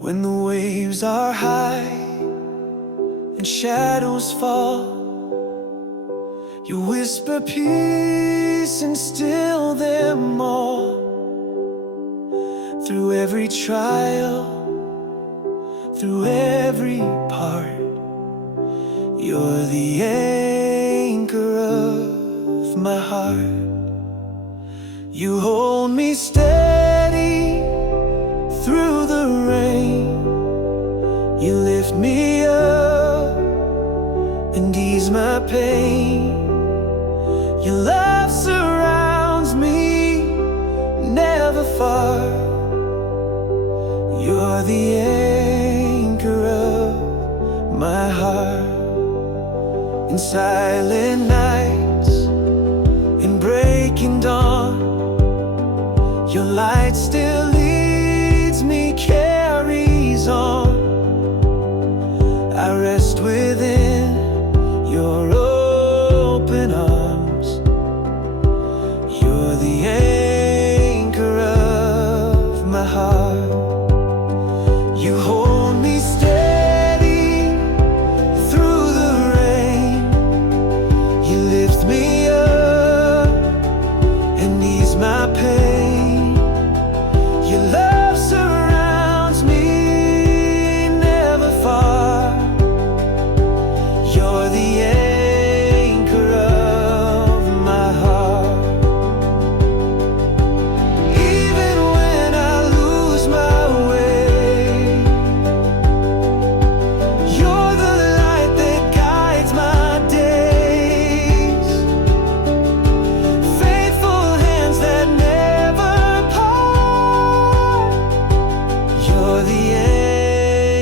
When the waves are high and shadows fall, you whisper peace and still them all. Through every trial, through every part, you're the anchor of my heart. You hold me steady through the rain. You lift me up and ease my pain. Your love surrounds me, never far. You're the anchor of my heart. In silent nights, in breaking dawn, your light still leads me, carries on. I rest within your open arms. You're the anchor of my heart. You hold me steady through the rain. You lift me up and ease my pain. Your love surrounds me, never far. You're the anchor of my heart. Even when I lose my way, you're the light that guides my days. Faithful hands that never part. You're the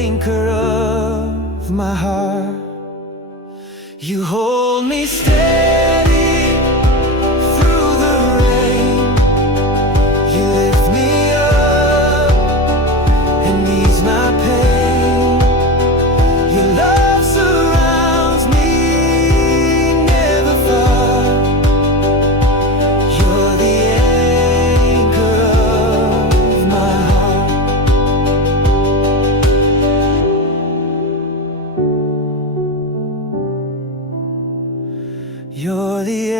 anchor of my heart. You hold me steady through the rain. You lift me up and ease my pain. Your love surrounds me, never far. You're the anchor of my heart. You're the